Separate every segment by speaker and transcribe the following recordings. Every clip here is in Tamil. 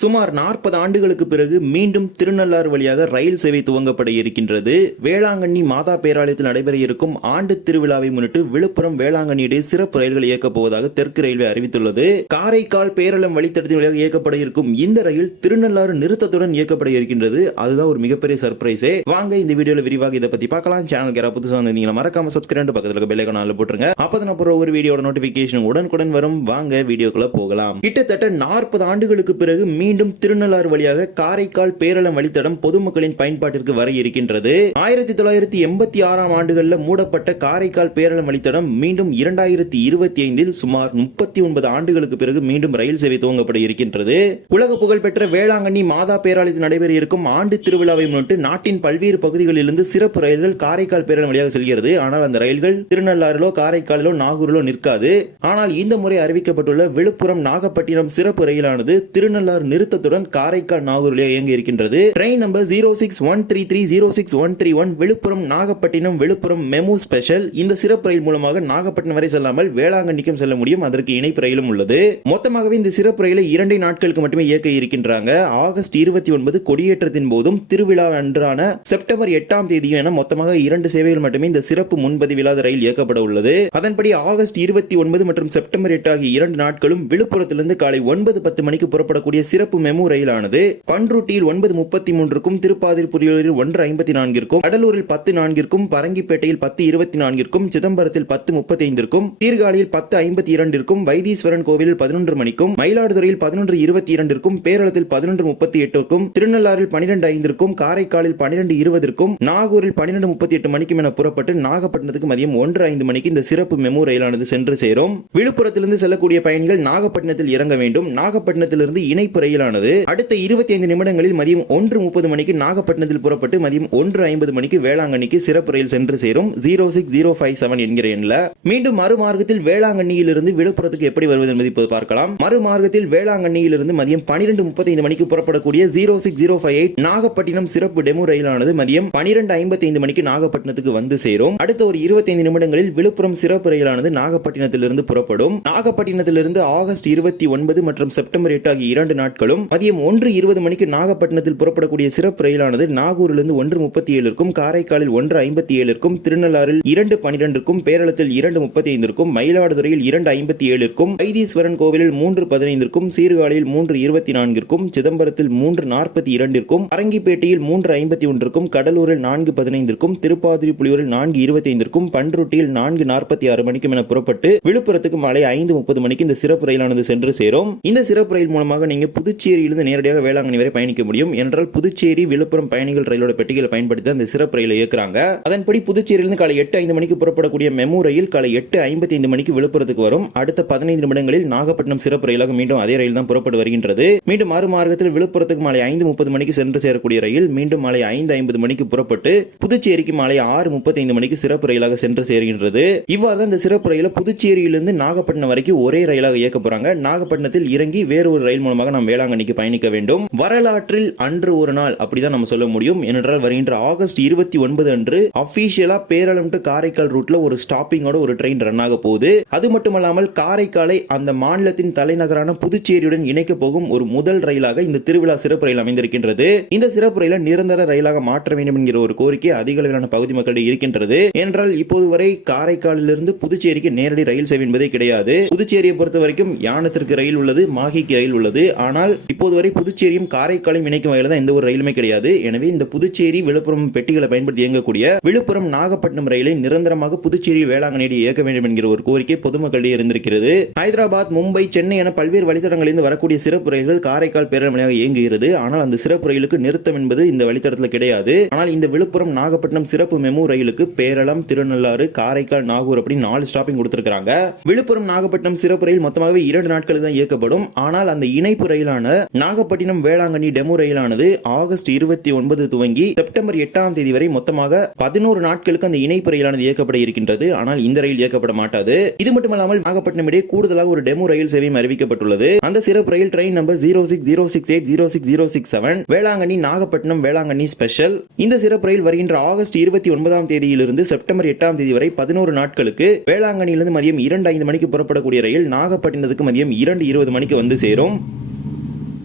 Speaker 1: சுமார் நாற்பது ஆண்டுகளுக்கு பிறகு மீண்டும் திருநள்ளாறு வழியாக ரயில் சேவை துவங்கப்பட இருக்கின்றது. வேளாங்கண்ணி மாதா பேராலயத்தில் நடைபெற இருக்கும் ஆண்டு திருவிழாவை முன்னிட்டு விழுப்புரம் வேளாங்கண்ணி இடையே சிறப்பு ரயில்கள் இயக்கப் போவதாக தெற்கு ரயில்வே அறிவித்துள்ளது. காரைக்கால் பேரளம் வழித்தடத்தின் வழியாக இயக்கப்பட இருக்கும் இந்த ரயில் திருநள்ளாறு நிறுத்தத்துடன் இயக்கப்பட இருக்கின்றது. அதுதான் ஒரு மிகப்பெரிய சர்ப்ரைஸே. வாங்க இந்த வீடியோல விரிவாக இதை பத்தி பார்க்கலாம். சேனல் யாராவது புதுசாக வந்தீங்கன்னா மறக்காம சப்ஸ்கிரைப் பக்கத்தில் இருக்க பெல் ஐகான் போட்டுருங்க. அப்பதான் அப்புறம் ஒரு வீடியோட நோட்டிபிகேஷன் உடனுக்குடன் வரும். வாங்க வீடியோக்குள்ள போகலாம். கிட்டத்தட்ட நாற்பது ஆண்டுகளுக்கு பிறகு மீண்டும் திருநள்ளாறு வழியாக காரைக்கால் பேரளம் வழித்தடம் பொதுமக்களின் பயன்பாட்டிற்கு வர இருக்கின்றது. ஆயிரத்தி தொள்ளாயிரத்தி எண்பத்தி ஆறாம் ஆண்டுகளில் மூடப்பட்ட காரைக்கால் பேரளம் வழித்தடம் மீண்டும் இரண்டாயிரத்தி இருபத்தி ஐந்தில் சுமார் முப்பத்தி ஒன்பது ஆண்டுகளுக்கு பிறகு மீண்டும் ரயில் சேவை துவங்கப்பட இருக்கின்றது. உலக புகழ்பெற்ற வேளாங்கண்ணி மாதா பேராலயத்தில் நடைபெற இருக்கும் ஆண்டு திருவிழாவை முன்னிட்டு நாட்டின் பல்வேறு பகுதிகளிலிருந்து சிறப்பு ரயில்கள் காரைக்கால் பேரளம் வழியாக செல்கிறது. ஆனால் அந்த ரயில்கள் திருநள்ளாறிலோ காரைக்காலிலோ நாகூரிலோ நிற்காது. ஆனால் இந்த முறை அறிவிக்கப்பட்டுள்ள விழுப்புரம் நாகப்பட்டினம் சிறப்பு ரயிலானது திருநள்ளாறு நிறுத்தத்துடன் காரைக்கால் நாகூர் இயங்கி இருக்கின்றது. Train number zero six one three three zero six one three one Villupuram Nagapattinam Villupuram MEMU special இந்த சிறப்பு ரயில் மூலமாக நாகப்பட்டினம் வரை செல்லாமல் வேளாங்கண்ணிக்கும் செல்ல முடியும். அதற்கு இணைப்பு ரயிலும் உள்ளது. மொத்தமாகவே இந்த சிறப்பு ரயிலை இரண்டை நாட்களுக்கு மட்டுமே இயக்க இருக்கின்றாங்க. ஆகஸ்ட் இருபத்தி ஒன்பது கொடியேற்றத்தின் போதும் திருவிழா அன்றான செப்டம்பர் எட்டாம் தேதியும் என மொத்தமாக இரண்டு சேவைகள் மட்டுமே இந்த சிறப்பு முன்பதிவில்லாத ரயில் இயக்கப்பட உள்ளது. அதன்படி ஆகஸ்ட் இருபத்தி ஒன்பது மற்றும் செப்டம்பர் எட்டு ஆகிய இரண்டு நாட்களும் விழுப்புரத்திலிருந்து காலை ஒன்பது பத்து மணிக்கு புறப்படக்கூடிய சிறப்பு சிறப்பு மெமு ரயிலானது பன்ருட்டியில் ஒன்பது முப்பத்தி மூன்றுக்கும் திருப்பாதிரிப்புரியூரில் ஒன்று ஐம்பத்தி நான்கிற்கும் கடலூரில் பத்து நான்கிற்கும் பரங்கிப்பேட்டையில் பத்து இருபத்தி நான்கிற்கும் சிதம்பரத்தில் பத்து முப்பத்தி ஐந்திற்கும் சீர்காழியில் பத்து ஐம்பத்தி இரண்டிற்கும் வைத்தீஸ்வரன் கோவிலில் பதினொன்று மணிக்கும் மயிலாடுதுறையில் பதினொன்று இருபத்தி இரண்டிற்கும் பேரளத்தில் பதினொன்று முப்பத்தி எட்டுக்கும் திருநள்ளாறில் பனிரெண்டு ஐந்திற்கும் காரைக்காலில் பனிரெண்டு இருபதற்கும் நாகூரில் பனிரெண்டு முப்பத்தி எட்டு மணிக்கும் என புறப்பட்டு நாகப்பட்டினத்துக்கு மதியம் ஒன்று ஐந்து மணிக்கு இந்த சிறப்பு மெமு ரயிலானது சென்று சேரும். விழுப்புரத்திலிருந்து செல்லக்கூடிய பயணிகள் நாகப்பட்டினத்தில் இறங்க வேண்டும். நாகப்பட்டினத்திலிருந்து இணைப்பு ரயிலானது அடுத்த இருபத்தி ஐந்து நிமிடங்களில் மதியம் ஒன்று முப்பது மணிக்கு நாகப்பட்டினத்தில் புறப்பட்டு மதியம் ஒன்று ஐம்பது மணிக்கு வேளாங்கண்ணிக்கு சிறப்பு ரயில் சென்று சேரும். Zero six zero five seven என்கிற எண்ணில் மீண்டும் மறுமார்க்கத்தில் வேளாங்கண்ணியிலிருந்து விழுப்புரத்துக்கு எப்படி வருவது என்பதை இப்போது பார்க்கலாம். மறுமார்க்கத்தில் வேளாங்கண்ணியிலிருந்து மதியம் பனிரெண்டு முப்பத்தைந்து மணிக்கு புறப்படக்கூடிய zero six zero five eight Nagapattinam சிறப்பு டெமோ ரயிலானது மதியம் பனிரெண்டு ஐம்பத்தி ஐந்து மணிக்கு நாகப்பட்டினத்துக்கு வந்து சேரும். அடுத்த ஒரு இருபத்தைந்து நிமிடங்களில் விழுப்புரம் சிறப்பு ரயிலானது நாகப்பட்டினத்திலிருந்து புறப்படும். நாகப்பட்டினத்திலிருந்து ஆகஸ்ட் இருபத்தி ஒன்பது மற்றும் செப்டம்பர் எட்டு ஆகிய இரண்டு நாட்கள் நாட்களும் மதியம் ஒன்று இருபது மணிக்கு நாகப்பட்டினத்தில் புறப்படக்கூடிய சிறப்பு ரயிலானது நாகூரிலிருந்து ஒன்று முப்பத்தி ஏழுக்கும் காரைக்காலில் ஒன்று ஐம்பத்தி ஏழுக்கும் திருநள்ளாறில் இரண்டு பனிரெண்டுக்கும் பேரளத்தில் இரண்டு முப்பத்தி ஐந்திற்கும் மயிலாடுதுறையில் இரண்டு ஐம்பத்தி ஏழுக்கும் வைத்தீஸ்வரன் கோவிலில் மூன்று பதினைந்திற்கும் சீர்காழியில் மூன்று இருபத்தி நான்கிற்கும் சிதம்பரத்தில் மூன்று நாற்பத்தி இரண்டிற்கும் அரங்கிப்பேட்டையில் மூன்று ஐம்பத்தி ஒன்றுக்கும் கடலூரில் நான்கு பதினைந்திற்கும் திருப்பாதிரி புலியூரில் நான்கு இருபத்தி ஐந்திற்கும் பன்ருட்டியில் நான்கு நாற்பத்தி ஆறு மணிக்கும் என புறப்பட்டு விழுப்புரத்துக்கு மாலை ஐந்து முப்பது மணிக்கு இந்த சிறப்பு ரயிலானது சென்று சேரும். இந்த சிறப்பு ரயில் மூலமாக நீங்க புது புதுச்சேரியிலிருந்து நேரடியாக வேளாங்கண்ணி வரை பயணிக்க முடியும். என்றால் புதுச்சேரி விழுப்புரம் பயணிகள் ரயிலோட பெட்டிகளை பயன்படுத்தி அந்த சிறப்பு ரயிலை இயக்குறாங்க. அதன்படி புதுச்சேரியிலிருந்து காலை எட்டு ஐந்து மணிக்கு புறப்படக்கூடிய மெமு ரயில் காலை எட்டு ஐம்பத்தி ஐந்து மணிக்கு விழுப்புரத்துக்கு வரும். அடுத்த பதினைந்து நிமிடங்களில் நாகப்பட்டினம் சிறப்பு ரயிலாக மீண்டும் அதே ரயில் தான் புறப்பட்டு வருகின்றது. மீண்டும் மறு மார்க்கத்தில் விழுப்புரத்துக்கு மாலை ஐந்து முப்பது மணிக்கு சென்று சேரக்கூடிய ரயில் மீண்டும் மாலை ஐந்து ஐம்பது மணிக்கு புறப்பட்டு புதுச்சேரிக்கு மாலை ஆறு முப்பத்தைந்து மணிக்கு சிறப்பு ரயிலாக சென்று சேர்கின்றது. இவ்வாறு தான் இந்த சிறப்பு ரயில புதுச்சேரியிலிருந்து நாகப்பட்டினம் வரைக்கும் ஒரே ரயிலாக இயக்க போறாங்க. நாகப்பட்டினத்தில் இறங்கி வேறு ஒரு ரயில் மூலமாக நாம் வேளாங்கண்ணிக்கு பயணிக்க வேண்டும். வரலாற்றில் அன்று ஒரு நாள் அப்படிதான் நம்ம சொல்ல முடியும். ஏனென்றால் வருகின்ற ஆகஸ்ட் இருபத்தி ஒன்பது அன்று அபிஷியலா பேரளம் டு காரைக்கால் ரூட்ல ஒரு ஸ்டாப்பிங்கோட ஒரு ட்ரெயின் ரன் ஆக போகுது. அது மட்டுமல்லாமல் காரைக்காலை அந்த மாநிலத்தின் தலைநகரான புதுச்சேரியுடன் இணைக்க போகும் ஒரு முதல் ரயிலாக இந்த திருவிழா சிறப்பு ரயில் அமைந்திருக்கின்றது. இந்த சிறப்பு ரயிலை நிரந்தர ரயிலாக மாற்ற வேண்டும் என்கிற ஒரு கோரிக்கை அதிக அளவிலான பகுதி மக்களிடையே இருக்கின்றது. என்றால் இப்போது வரை காரைக்காலிலிருந்து புதுச்சேரிக்கு நேரடி ரயில் சேவை என்பதே கிடையாது. புதுச்சேரியை பொறுத்த வரைக்கும் யானத்திற்கு ரயில் உள்ளது மாஹிக்கு ரயில் உள்ளது. ஆனால் ஆனால் இப்போது வரை புதுச்சேரியும் காரைக்காலையும் இணைக்கும் வகையில் தான் எந்த ஒரு ரயிலுமே கிடையாது. எனவே இந்த புதுச்சேரி விழுப்புரம் பெட்டிகளை பயன்படுத்தி இயங்கக்கூடிய விழுப்புரம் நாகப்பட்டினம் ரயிலை நிரந்தரமாக புதுச்சேரி வேளாங்கண்ணியை இயக்க வேண்டும் என்கிற ஒரு கோரிக்கை பொதுமக்களிடையே இருந்திருக்கிறது. ஹைதராபாத் மும்பை சென்னை என பல்வேறு வழித்தடங்களிலிருந்து வரக்கூடிய சிறப்பு ரயில்கள் காரைக்கால் பேரமணியாக இயங்குகிறது. ஆனால் அந்த சிறப்பு ரயிலுக்கு நிறுத்தம் என்பது இந்த வழித்தடத்தில் கிடையாது. ஆனால் இந்த விழுப்புரம் நாகப்பட்டினம் சிறப்பு மெமு ரயிலுக்கு பேரளம் திருநள்ளாறு காரைக்கால் நாகூர் அப்படி நாலு ஸ்டாப்பிங் கொடுத்திருக்காங்க விழுப்புரம் நாகப்பட்டினம் சிறப்பு ரயில் மொத்தமாகவே இரண்டு நாட்கள் தான் இயக்கப்படும். ஆனால் அந்த இணைப்பு ரயிலான நாகப்பட்டினம் வேளாங்கண்ணி டெமு ரயிலானது ஆகஸ்ட் இருபத்தி ஒன்பது துவங்கி செப்டம்பர் எட்டாம் தேதி வரை மொத்தமாக பதினோரு நாட்களுக்கு அந்த இணைப்பு ரயிலானது இயக்கப்பட இருக்கின்றது. ஆனால் இந்த ரயில் இயக்கப்பட மாட்டாது. இது மட்டுமல்லாமல் நாகப்பட்டினம் இடையே கூடுதலாக ஒரு டெமு ரயில் சேவையும் அறிவிக்கப்பட்டுள்ளது. அந்த சிறப்பு ரயில் train number zero six zero six eight zero six zero six seven Velankanni Nagapattinam Velankanni special. இந்த சிறப்பு ரயில் வருகின்ற ஆகஸ்ட் இருபத்தி ஒன்பதாம் தேதியிலிருந்து செப்டம்பர் எட்டாம் தேதி வரை பதினோரு நாட்களுக்கு வேளாங்கண்ணியிலிருந்து மதியம் இரண்டு ஐந்து மணிக்கு புறப்படக்கூடிய ரயில் நாகப்பட்டினத்துக்கு மதியம் இரண்டு இருபது மணிக்கு வந்து சேரும்.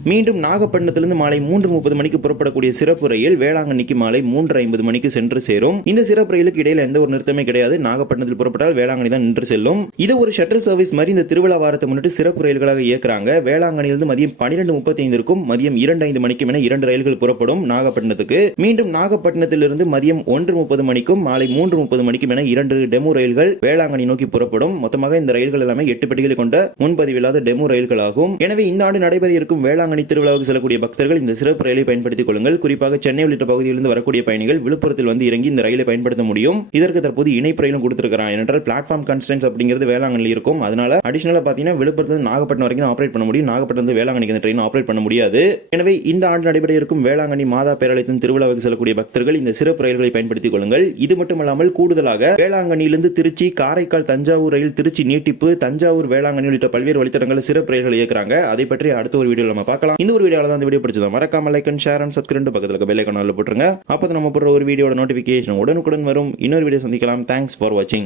Speaker 1: மீண்டும் நாகப்பட்டினத்திலிருந்து மாலை மூன்று முப்பது மணிக்கு புறப்படக்கூடிய சிறப்பு ரயில் வேளாங்கண்ணிக்கு மாலை மூன்று ஐம்பது மணிக்கு சென்று சேரும். இந்த சிறப்பு ரயிலுக்கு இடையில எந்த ஒரு நிறுத்தமே கிடையாது. நாகப்பட்டினத்தில் புறப்பட்டால் வேளாங்கண்ணி தான் நின்று செல்லும். இது ஒரு ஷட்டில் சர்வீஸ் மாதிரி இந்த திருவிழா வாரத்தை முன்னிட்டு சிறப்பு ரயில்களாக இயக்குறாங்க. வேளாங்கண்ணிலிருந்து மதியம் பனிரெண்டு முப்பத்தி ஐந்திற்கும் மதியம் இரண்டு ஐந்து மணிக்கும் என இரண்டு ரயில்கள் புறப்படும் நாகப்பட்டினத்துக்கு. மீண்டும் நாகப்பட்டினத்திலிருந்து மதியம் ஒன்று முப்பது மணிக்கும் மாலை மூன்று முப்பது மணிக்கும் என இரண்டு டெமோ ரயில்கள் வேளாங்கண்ணி நோக்கி புறப்படும். மொத்தமாக இந்த ரயில்கள் எல்லாமே எட்டு பெட்டிகளை கொண்ட முன்பதிவில்லாத டெமோ ரயில்கள் ஆகும் எனவே இந்த ஆண்டு நடைபெற இருக்கும் வேளாங்கண்ணி திருவிழாவுக்கு செல்லக்கூடிய பக்தர்கள் இந்த சிறப்பு ரயிலை பயன்படுத்திக் கொள்ளுங்கள். குறிப்பாக சென்னை உள்ளிட்ட பகுதியிலிருந்து வரக்கூடிய பயணிகள் விழுப்புரத்தில் வந்து இறங்கி இந்த ரயிலை பயன்படுத்த முடியும். இதற்கு தற்போது இணைப்பு ரயிலும் கொடுத்திருக்கிறான். ஏனென்றால் பிளாட்ஃபார்ம் கன்ஸ்டன்ஸ் அப்படிங்கிறது வேளாங்கண்ணில் இருக்கும். அதனால அடிஷனலா பாத்தீங்கன்னா விழுப்புரத்தில் நாகப்பட்டினம் வரைக்கும் ஆப்ரேட் பண்ண முடியும். நாகப்பட்டினம் வேளாங்கண்ணிக்கு இந்த ட்ரெயின் ஆப்ரேட் பண்ண முடியாது. எனவே இந்த ஆண்டு நடைபெற இருக்கும் வேளாங்கண்ணி மாதா பேராலயத்தின் திருவிழாவுக்கு செல்லக்கூடிய பக்தர்கள் இந்த சிறப்பு ரயில்களை பயன்படுத்திக் கொள்ளுங்கள். இது மட்டுமல்லாமல் கூடுதலாக வேளாங்கண்ணியிலிருந்து திருச்சி காரைக்கால் தஞ்சாவூர் ரயில் திருச்சி நீட்டிப்பு தஞ்சாவூர் வேளாங்கண்ணி உள்ளிட்ட பல்வேறு வழித்தடங்களில் சிறப்பு ரயில்கள் இயக்குறாங்க. அதை பற்றி அடுத்த ஒரு வீடியோ நம்ம பார்க்கலாம். இந்த ஒரு வீடியோவில் தான் இந்த வீடியோ பிடிச்சதா? மறக்காம like and share and subscribe பக்கத்தில் இருக்க பெல் ஐக்கானில் போட்டுருங்க. அப்போ நம்ம போடுற ஒரு வீடியோட நோட்டிஃபிகேஷன் உடனுக்குடன் வரும். இன்னொரு வீடியோ சந்திக்கலாம். தேங்க்ஸ் ஃபார் வாட்சிங்